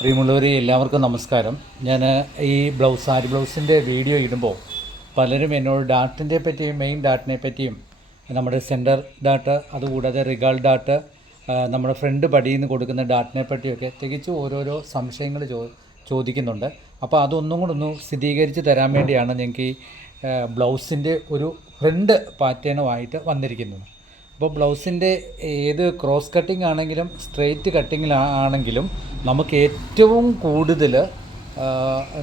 പ്രിയമുള്ളവരെ എല്ലാവർക്കും നമസ്കാരം. ഞാൻ ഈ ബ്ലൗസ് സാരി ബ്ലൗസിന്റെ വീഡിയോ ഇടുമ്പോൾ പലരും എന്നോട് ഡാട്ടിന്റെ പറ്റിയും മെയിൻ ഡാട്ടിനെ പറ്റിയും നമ്മുടെ സെന്റർ ഡാട്ട് അതുകൂടാതെ റിഗാൾ ഡാട്ട് നമ്മുടെ ഫ്രണ്ട് പടിയിൽ നിന്ന് കൊടുക്കുന്ന ഡാട്ടിനെ പറ്റിയൊക്കെ തികച്ചും ഓരോരോ സംശയങ്ങൾ ചോ ചോദിക്കുന്നുണ്ട്. അപ്പോൾ അതൊന്നും കൂടെ ഒന്ന് സ്ഥിരീകരിച്ച് തരാൻ വേണ്ടിയാണ് ഞങ്ങൾക്ക് ഈ ബ്ലൗസിന്റെ ഒരു ഫ്രണ്ട് പാറ്റേണുമായിട്ട് വന്നിരിക്കുന്നത്. അപ്പോൾ ബ്ലൗസിന്റെ ഏത് ക്രോസ് കട്ടിംഗ് ആണെങ്കിലും സ്ട്രെയിറ്റ് കട്ടിങ്ങിലാണെങ്കിലും നമുക്ക് ഏറ്റവും കൂടുതൽ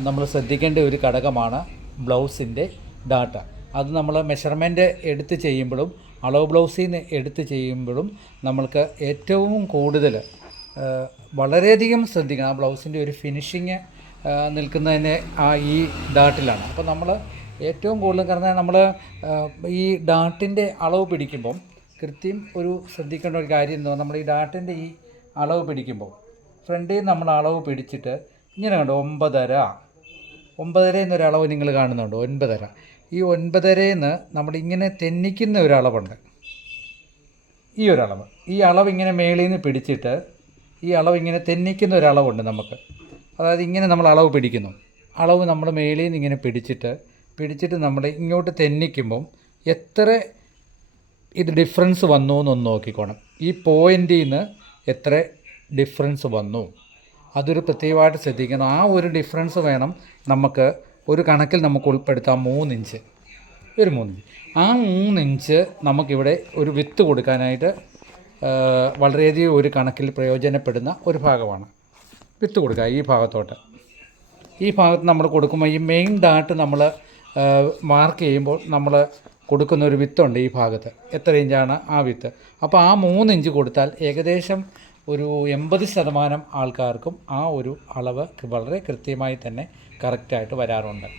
നമ്മൾ ശ്രദ്ധിക്കേണ്ട ഒരു ഘടകമാണ് ബ്ലൗസിന്റെ ഡാറ്റ അത് നമ്മൾ മെഷർമെന്റ് എടുത്ത് ചെയ്യുമ്പോഴും അളവ് ബ്ലൗസിൽ നിന്ന് എടുത്ത് ചെയ്യുമ്പോഴും നമ്മൾക്ക് ഏറ്റവും കൂടുതൽ വളരെയധികം ശ്രദ്ധിക്കണം. ആ ബ്ലൗസിന്റെ ഒരു ഫിനിഷിങ് നിൽക്കുന്നതിന് ആ ഈ ഡാട്ടിലാണ്. അപ്പോൾ നമ്മൾ ഏറ്റവും കൂടുതൽ കാരണം നമ്മൾ ഈ ഡാട്ടിന്റെ അളവ് പിടിക്കുമ്പം കൃത്യം ഒരു ശ്രദ്ധിക്കേണ്ട ഒരു കാര്യം എന്ന് നമ്മൾ ഈ ഡാട്ടിന്റെ ഈ അളവ് പിടിക്കുമ്പോൾ ഫ്രണ്ടിൽ നമ്മൾ അളവ് പിടിച്ചിട്ട് ഇങ്ങനെ കണ്ടോ ഒമ്പതര ഒമ്പതര എന്നൊരു അളവ് നിങ്ങൾ കാണുന്നുണ്ട്? ഒൻപതര. ഈ ഒൻപതരയിൽ നമ്മൾ ഇങ്ങനെ തെന്നിക്കുന്ന ഒരു അളവുണ്ട്. ഈ ഒരളവ് ഈ അളവ് ഇങ്ങനെ മേളിൽ നിന്ന് പിടിച്ചിട്ട് ഈ അളവ് ഇങ്ങനെ തെന്നിക്കുന്ന ഒരു അളവുണ്ട് നമുക്ക്. അതായത് ഇങ്ങനെ നമ്മൾ അളവ് പിടിക്കുന്നു. അളവ് നമ്മൾ മേളിൽ നിന്ന് ഇങ്ങനെ പിടിച്ചിട്ട് പിടിച്ചിട്ട് നമ്മൾ ഇങ്ങോട്ട് തെന്നിക്കുമ്പം എത്ര ഇത് ഡിഫറൻസ് വന്നു എന്നൊന്ന് നോക്കിക്കോണം. ഈ പോയിന്റിൽ നിന്ന് എത്ര ഡിഫറൻസ് വന്നു? അതൊരു പ്രത്യേകമായിട്ട് ശ്രദ്ധിക്കണം. ആ ഒരു ഡിഫറൻസ് വേണം നമുക്ക് ഒരു കണക്കിൽ നമുക്ക് ഉൾപ്പെടുത്താം മൂന്നിഞ്ച്. ഒരു മൂന്നിഞ്ച്. ആ മൂന്നിഞ്ച് നമുക്കിവിടെ ഒരു വിത്ത് കൊടുക്കാനായിട്ട് വളരെയധികം ഒരു കണക്കിൽ പ്രയോജനപ്പെടുന്ന ഒരു ഭാഗമാണ്. വിത്ത് കൊടുക്കുക ഈ ഭാഗത്തോട്ട്. ഈ ഭാഗത്ത് നമ്മൾ കൊടുക്കുമ്പോൾ ഈ മെയിൻ ഡാട്ട് നമ്മൾ മാർക്ക് ചെയ്യുമ്പോൾ നമ്മൾ കൊടുക്കുന്ന ഒരു വിത്തുണ്ട് ഈ ഭാഗത്ത്. എത്ര ഇഞ്ചാണ് ആ വിത്ത്? അപ്പോൾ ആ മൂന്ന് ഇഞ്ച് കൊടുത്താൽ ഏകദേശം ഒരു എൺപത് ശതമാനം ആൾക്കാർക്കും ആ ഒരു അളവ് വളരെ കൃത്യമായി തന്നെ കറക്റ്റായിട്ട് വരാറുണ്ട്.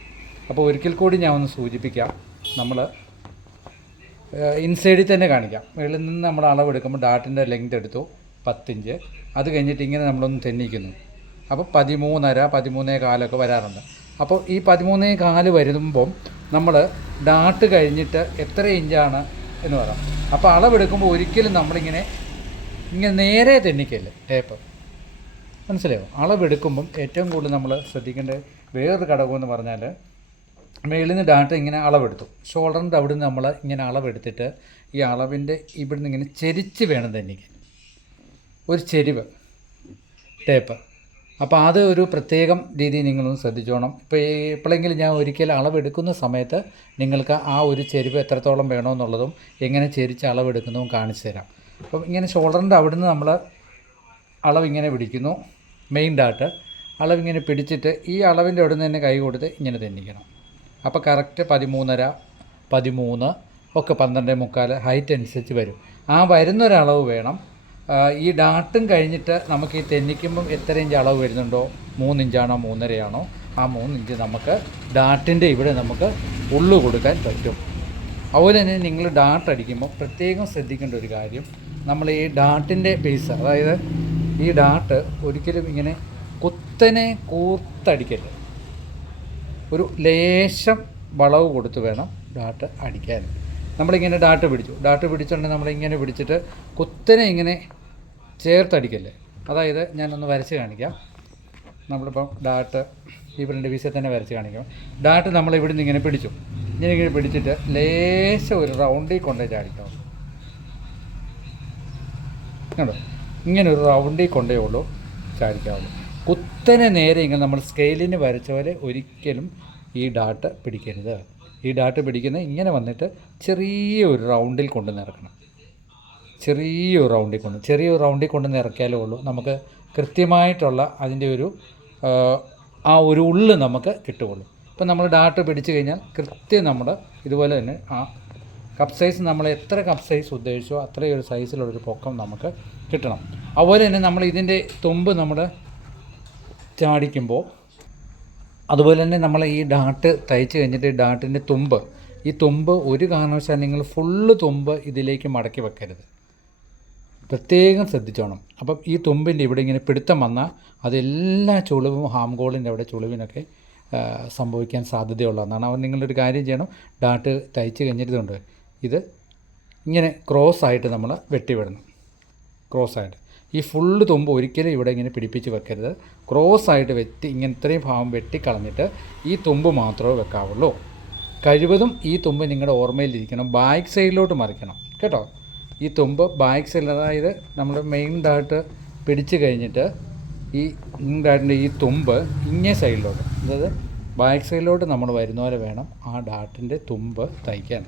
അപ്പോൾ ഒരിക്കൽ കൂടി ഞാൻ ഒന്ന് സൂചിപ്പിക്കാം. നമ്മൾ ഇൻസൈഡിൽ തന്നെ കാണിക്കാം. മുകളിൽ നിന്ന് നമ്മൾ അളവെടുക്കുമ്പോൾ ഡാട്ടിന്റെ ലെങ്ത് എടുത്തു പത്തിഞ്ച് അത് കഴിഞ്ഞിട്ട് ഇങ്ങനെ നമ്മളൊന്ന് തെന്നിക്കുന്നു. അപ്പോൾ പതിമൂന്നര പതിമൂന്നേ കാലൊക്കെ വരാറുണ്ട്. അപ്പോൾ ഈ പതിമൂന്നേ കാൽ വരുമ്പം നമ്മൾ ഡാട്ട് കഴിഞ്ഞിട്ട് എത്ര ഇഞ്ചാണ് എന്ന് പറയാം. അപ്പോൾ അളവെടുക്കുമ്പോൾ ഒരിക്കലും നമ്മളിങ്ങനെ ഇങ്ങനെ നേരെ തെന്നിക്കല്ലേ ടേപ്പ് മനസ്സിലായോ? അളവെടുക്കുമ്പം ഏറ്റവും കൂടുതൽ നമ്മൾ ശ്രദ്ധിക്കേണ്ട വേറൊരു ഘടകം എന്ന് പറഞ്ഞാൽ മേളിൽ നിന്ന് ഡാറ്റ ഇങ്ങനെ അളവെടുത്തു. ഷോൾഡറിന്റെ അവിടെ നിന്ന് നമ്മൾ ഇങ്ങനെ അളവെടുത്തിട്ട് ഈ അളവിന്റെ ഇവിടുന്ന് ഇങ്ങനെ ചെരിച്ച് വേണം തെന്നിക്കാൻ. ഒരു ചെരിവ് ടേപ്പ് അപ്പോൾ അത് ഒരു പ്രത്യേകം രീതി നിങ്ങളൊന്ന് ശ്രദ്ധിച്ചോണം. ഇപ്പോൾ എപ്പോഴെങ്കിലും ഞാൻ ഒരിക്കൽ അളവെടുക്കുന്ന സമയത്ത് നിങ്ങൾക്ക് ആ ഒരു ചെരുവ് എത്രത്തോളം വേണമെന്നുള്ളതും എങ്ങനെ ചെരിച്ച് അളവെടുക്കുന്നതും കാണിച്ചു തരാം. അപ്പം ഇങ്ങനെ ഷോൾഡറിന്റെ അവിടുന്ന് നമ്മൾ അളവിങ്ങനെ പിടിക്കുന്നു. Main dot. അളവിങ്ങനെ പിടിച്ചിട്ട് ഈ അളവിന്റെ അവിടെ നിന്ന് തന്നെ കൈ കൊടുത്ത് ഇങ്ങനെ തെന്നിക്കണം. അപ്പോൾ കറക്റ്റ് പതിമൂന്നര പതിമൂന്ന് ഒക്കെ പന്ത്രണ്ട് മുക്കാൽ ഹൈറ്റ് അനുസരിച്ച് വരും. ആ വരുന്നൊരളവ് വേണം. ഈ ഡാട്ടും കഴിഞ്ഞിട്ട് നമുക്ക് ഈ തെന്നിക്കുമ്പം എത്ര ഇഞ്ച് അളവ് വരുന്നുണ്ടോ? മൂന്നിഞ്ചാണോ മൂന്നരയാണോ? ആ മൂന്നിഞ്ച് നമുക്ക് ഡാട്ടിന്റെ ഇവിടെ നമുക്ക് ഉള്ളു കൊടുക്കാൻ പറ്റും. അതുപോലെ തന്നെ നിങ്ങൾ ഡാട്ട് അടിക്കുമ്പോൾ പ്രത്യേകം ശ്രദ്ധിക്കേണ്ട ഒരു കാര്യം നമ്മൾ ഈ ഡാട്ടിന്റെ ബേസ് അതായത് ഈ ഡാട്ട് ഒരിക്കലും ഇങ്ങനെ കുത്തനെ കൂർത്തടിക്കരുത്. ഒരു ലേശം വളവ് കൊടുത്ത് വേണം ഡാട്ട് അടിക്കാൻ. നമ്മളിങ്ങനെ ഡാട്ട് പിടിച്ചു. ഡാട്ട് പിടിച്ചുകൊണ്ട് നമ്മളിങ്ങനെ പിടിച്ചിട്ട് കുത്തനെ ഇങ്ങനെ ചേർത്തടിക്കല്ലേ? അതായത് ഞാനൊന്ന് വരച്ച് കാണിക്കാം. നമ്മളിപ്പം ഡാട്ട് ഈ പ്രിന്റ് പീസിൽ തന്നെ വരച്ച് കാണിക്കാം. ഡാട്ട് നമ്മൾ ഇവിടെ നിന്ന് ഇങ്ങനെ പിടിച്ചു. ഇങ്ങനെ ഇങ്ങനെ പിടിച്ചിട്ട് ലേശം ഒരു റൗണ്ടിൽ കൊണ്ടേ ചാടിക്കാം കണ്ടോ? ഇങ്ങനെ ഒരു റൗണ്ടിൽ കൊണ്ടേ ഉള്ളൂ ചാടിക്കാവുള്ളൂ. കുത്തനെ നേരെ ഇങ്ങനെ നമ്മൾ സ്കെയിലിന് വരച്ച പോലെ ഒരിക്കലും ഈ ഡാട്ട് പിടിക്കരുത്. ഈ ഡാട്ട് പിടിക്കുന്ന ഇങ്ങനെ വന്നിട്ട് ചെറിയ ഒരു റൗണ്ടിൽ കൊണ്ടു നിറക്കണം ചെറിയൊരു റൗണ്ടിൽ കൊണ്ട് ചെറിയൊരു റൗണ്ടിൽ കൊണ്ട് നിറയ്ക്കാലേ ഉള്ളൂ. നമുക്ക് കൃത്യമായിട്ടുള്ള അതിന്റെ ഒരു ആ, ഒരു ഉള്ള് നമുക്ക് കിട്ടുകയുള്ളൂ. ഇപ്പം നമ്മൾ ഡാട്ട് പിടിച്ചു കഴിഞ്ഞാൽ കൃത്യം നമ്മൾ ഇതുപോലെ തന്നെ ആ കപ്പ് സൈസ് നമ്മൾ എത്ര കപ്പ് സൈസ് ഉദ്ദേശിച്ചോ അത്രയും ഒരു സൈസിലുള്ളൊരു പൊക്കം നമുക്ക് കിട്ടണം. അതുപോലെ തന്നെ നമ്മൾ ഇതിന്റെ തുമ്പ് നമ്മൾ ചാടിക്കുമ്പോൾ അതുപോലെ തന്നെ നമ്മൾ ഈ ഡാട്ട് തയ്ച്ച് കഴിഞ്ഞിട്ട് ഡാട്ടിന്റെ തുമ്പ് ഈ തുമ്പ് ഒരു കാരണവശാലും നിങ്ങൾ ഫുള്ള് തുമ്പ് ഇതിലേക്ക് മടക്കി വെക്കരുത്. പ്രത്യേകം ശ്രദ്ധിച്ചോണം. അപ്പം ഈ തുമ്പിന്റെ ഇവിടെ ഇങ്ങനെ പിടുത്തം വന്നാൽ അതെല്ലാ ചുളിവും ഹാംഗോളിന്റെ അവിടെ ചുളിവിനൊക്കെ സംഭവിക്കാൻ സാധ്യതയുള്ളതാണ് അവൻ നിങ്ങളൊരു കാര്യം ചെയ്യണം. ഡാട്ട് തയ്ച്ച് കഴിഞ്ഞിട്ടുണ്ട് ഇത് ഇങ്ങനെ ക്രോസ് ആയിട്ട് നമ്മൾ വെട്ടിവിടണം. ക്രോസ് ആയിട്ട് ഈ ഫുള്ള് തുമ്പ് ഒരിക്കലും ഇവിടെ ഇങ്ങനെ പിടിപ്പിച്ച് വെക്കരുത്. ക്രോസ് ആയിട്ട് വെട്ടി ഇങ്ങനെ ഇത്രയും ഭാഗം വെട്ടിക്കളഞ്ഞിട്ട് ഈ തുമ്പ് മാത്രമേ വെക്കാവുള്ളൂ. കഴിവതും ഈ തുമ്പ് നിങ്ങളുടെ ഓർമ്മയിലിരിക്കണം ബാക്ക് സൈഡിലോട്ട് മറിക്കണം. കേട്ടോ? ഈ തുമ്പ് ബാക്ക് സൈഡിൽ അതായത് നമ്മൾ മെയിൻ ഡാട്ട് പിടിച്ച് കഴിഞ്ഞിട്ട് ഈ ഡാട്ടിന്റെ ഈ തുമ്പ് ഇങ്ങേ സൈഡിലോട്ട് അതായത് ബാക്ക് സൈഡിലോട്ട് നമ്മൾ വരുന്ന പോലെ വേണം ആ ഡാട്ടിന്റെ തുമ്പ് തയ്ക്കാൻ.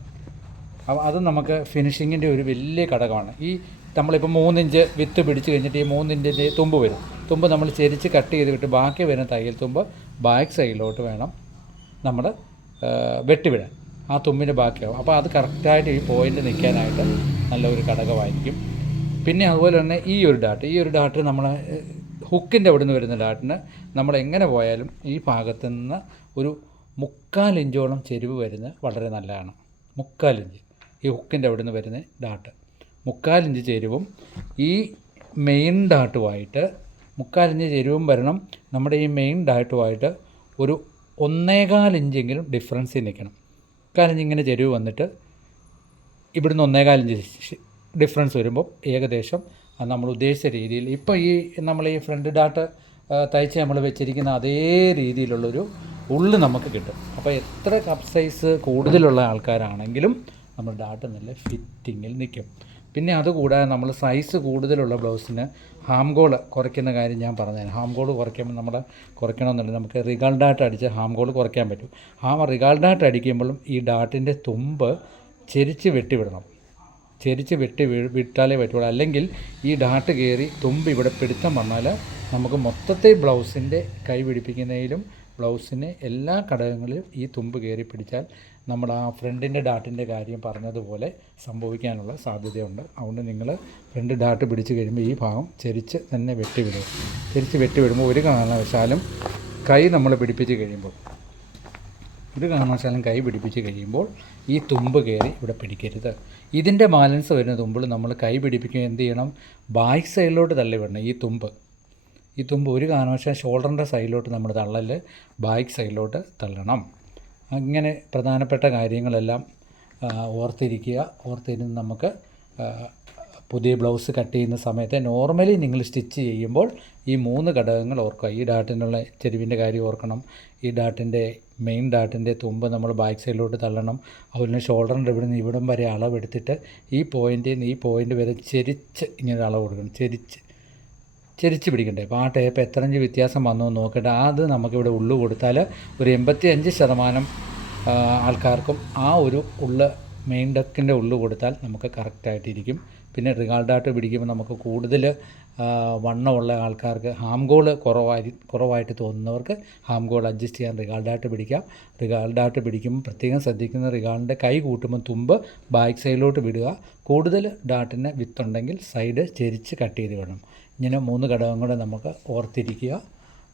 അപ്പോൾ അത് നമുക്ക് ഫിനിഷിങ്ങിന്റെ ഒരു വലിയ ഘടകമാണ്. ഈ നമ്മളിപ്പോൾ മൂന്നിഞ്ച് വിത്ത് പിടിച്ച് കഴിഞ്ഞിട്ട് ഈ മൂന്നിഞ്ചിന്റെ തുമ്പ് വരും. തുമ്പ് നമ്മൾ ചെരിച്ച് കട്ട് ചെയ്ത് വിട്ട് ബാക്കി വരുന്ന തയ്യൽ തുമ്പ് ബാക്ക് സൈഡിലോട്ട് വേണം നമ്മൾ വെട്ടിവിടാൻ. ആ തുമ്പിന്റെ ബാക്കിയാവും. അപ്പോൾ അത് കറക്റ്റായിട്ട് ഈ പോയിന്റ് നിൽക്കാനായിട്ട് നല്ലൊരു ഘടകമായിരിക്കും. പിന്നെ അതുപോലെ തന്നെ ഈ ഒരു ഡാട്ട് ഈ ഒരു ഡാട്ട് നമ്മൾ ഹുക്കിന്റെ അവിടെ നിന്ന് വരുന്ന ഡാട്ടിന് നമ്മൾ എങ്ങനെ പോയാലും ഈ ഭാഗത്ത് നിന്ന് ഒരു മുക്കാൽ ഇഞ്ചോളം ചെരുവ് വരുന്നത് വളരെ നല്ലതാണ്. മുക്കാൽ ഇഞ്ച് ഈ ഹുക്കിന്റെ അവിടെ നിന്ന് വരുന്ന ഡാട്ട്. മുക്കാൽ ഇഞ്ച് ചെരുവും ഈ മെയിൻ ഡാട്ടുമായിട്ട് മുക്കാൽ ഇഞ്ച് ചെരുവും വരണം നമ്മുടെ ഈ മെയിൻ ഡാട്ടുമായിട്ട് ഒരു ഒന്നേകാൽ ഇഞ്ചെങ്കിലും ഡിഫറൻസിൽ നിൽക്കണം. കാരണം ഇങ്ങനെ ചെരുവ് വന്നിട്ട് ഇവിടുന്ന് ഒന്നേകാൽ ഇഞ്ച് ഡിഫറൻസ് വരുമ്പോൾ ഏകദേശം നമ്മൾ ഉദ്ദേശിച്ച രീതിയിൽ ഇപ്പോൾ ഈ നമ്മൾ ഈ ഫ്രണ്ട് ഡാട്ട് തയ്ച്ച് നമ്മൾ വെച്ചിരിക്കുന്ന അതേ രീതിയിലുള്ളൊരു ഉള്ള് നമുക്ക് കിട്ടും. അപ്പോൾ എത്ര കപ്പ് സൈസ് കൂടുതലുള്ള ആൾക്കാരാണെങ്കിലും നമ്മൾ ഡാട്ട് നല്ല ഫിറ്റിങ്ങിൽ നിൽക്കും. പിന്നെ അതുകൂടാതെ നമ്മൾ സൈസ് കൂടുതലുള്ള ബ്ലൗസിന് ഹാം ഗോൾ കുറയ്ക്കുന്ന കാര്യം ഞാൻ പറഞ്ഞുതരാം. ഹാം കുറയ്ക്കുമ്പോൾ നമ്മൾ കുറയ്ക്കണമെന്നുണ്ടെങ്കിൽ നമുക്ക് റിഗാൾ ഡാട്ട് അടിച്ച് ഹാം ഗോൾ കുറയ്ക്കാൻ പറ്റും. ഹാം റിഗാൾ ഡാട്ട് അടിക്കുമ്പോഴും ഈ ഡാട്ടിന്റെ തുമ്പ് ചെരിച്ച് വെട്ടിവിടണം. ചെരിച്ച് വെട്ടി വിട്ടാലേ പറ്റുള്ളൂ. അല്ലെങ്കിൽ ഈ ഡാട്ട് കയറി തുമ്പ് ഇവിടെ പിടുത്തം വന്നാൽ നമുക്ക് മൊത്തത്തെ ബ്ലൗസിന്റെ കൈ പിടിപ്പിക്കുന്നതിലും ബ്ലൗസിന് എല്ലാ ഘടകങ്ങളിലും ഈ തുമ്പ് കയറി പിടിച്ചാൽ നമ്മൾ ആ ഫ്രണ്ടിന്റെ ഡാട്ടിന്റെ കാര്യം പറഞ്ഞതുപോലെ സംഭവിക്കാനുള്ള സാധ്യതയുണ്ട്. അതുകൊണ്ട് നിങ്ങൾ ഫ്രണ്ട് ഡാട്ട് പിടിച്ച് കഴിയുമ്പോൾ ഈ ഭാഗം ചെരിച്ച് തന്നെ വെട്ടിവിടുക. ചെരിച്ച് വെട്ടിവിടുമ്പോൾ ഒരു കാരണവശാലും കൈ നമ്മൾ പിടിപ്പിച്ച് കഴിയുമ്പോൾ ഒരു കാരണവശാലും കൈ പിടിപ്പിച്ച് കഴിയുമ്പോൾ ഈ തുമ്പ് കയറി ഇവിടെ പിടിക്കരുത്. ഇതിന്റെ ബാലൻസ് വരുന്ന തുമ്പിൽ നമ്മൾ കൈ പിടിപ്പിക്കുക എന്ത് ചെയ്യണം? ബാക്ക് സൈഡിലോട്ട് തള്ളി വിടണം ഈ തുമ്പ്. ഈ തുമ്പ് ഒരു കാരണവശാലും ഷോൾഡറിന്റെ സൈഡിലോട്ട് നമ്മൾ തള്ളൽ ബാക്ക് സൈഡിലോട്ട് തള്ളണം. അങ്ങനെ പ്രധാനപ്പെട്ട കാര്യങ്ങളെല്ലാം ഓർത്തിരിക്കുക. ഓർത്തിരുന്ന് നമുക്ക് പുതിയ ബ്ലൗസ് കട്ട് ചെയ്യുന്ന സമയത്ത് നോർമലി നിങ്ങൾ സ്റ്റിച്ച് ചെയ്യുമ്പോൾ ഈ മൂന്ന് ഘടകങ്ങൾ ഓർക്കുക. ഈ ഡാട്ടിനുള്ള ചെരുവിന്റെ കാര്യം ഓർക്കണം. ഈ ഡാട്ടിന്റെ മെയിൻ ഡാട്ടിന്റെ തുമ്പ് നമ്മൾ ബാക്ക് സൈഡിലോട്ട് തള്ളണം. അതുപോലെ ഷോൾഡറിന്റെ ഇവിടെ നിന്ന് ഇവിടം വരെ അളവെടുത്തിട്ട് ഈ പോയിന്റിൽ നിന്ന് ഈ പോയിന്റ് വരെ ചെരിച്ച് ഇങ്ങനെ അളവ് കൊടുക്കണം. ചെരിച്ച് ചെരിച്ച് പിടിക്കണ്ടേ? അപ്പോൾ ആ ടേപ്പ് എത്ര വ്യത്യാസം വന്നു എന്ന് നോക്കട്ടെ. അത് നമുക്കിവിടെ ഉള്ളു കൊടുത്താൽ ഒരു എൺപത്തി അഞ്ച് ശതമാനം ആൾക്കാർക്കും ആ ഒരു ഉള്ള മെയിൻ ഡക്കിന്റെ ഉള്ളു കൊടുത്താൽ നമുക്ക് കറക്റ്റായിട്ടിരിക്കും പിന്നെ റിഗാൾഡായിട്ട് പിടിക്കുമ്പോൾ നമുക്ക് കൂടുതൽ വണ്ണമുള്ള ആൾക്കാർക്ക് ഹാം ഗോൾ കുറവായി കുറവായിട്ട് തോന്നുന്നവർക്ക് ഹാം ഗോൾ അഡ്ജസ്റ്റ് ചെയ്യാൻ റിഗാൾഡായിട്ട് പിടിക്കാം. റിഗാൾഡായിട്ട് പിടിക്കുമ്പോൾ പ്രത്യേകം ശ്രദ്ധിക്കുന്ന റിഗാളിന്റെ കൈ കൂട്ടുമ്പോൾ തുമ്പ് ബാക്ക് സൈഡിലോട്ട് വിടുക. കൂടുതൽ ഡാട്ടിന് വിത്തുണ്ടെങ്കിൽ സൈഡ് ചെരിച്ച് കട്ട് ചെയ്ത് വിടണം. ഇങ്ങനെ മൂന്ന് ഘടകം കൂടെ നമുക്ക് ഓർത്തിരിക്കുക.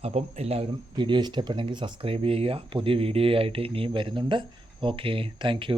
അപ്പം എല്ലാവരും വീഡിയോ ഇഷ്ടപ്പെട്ടെങ്കിൽ സബ്സ്ക്രൈബ് ചെയ്യുക. പുതിയ വീഡിയോ ആയിട്ട് ഇനിയും വരുന്നുണ്ട്. Okay thank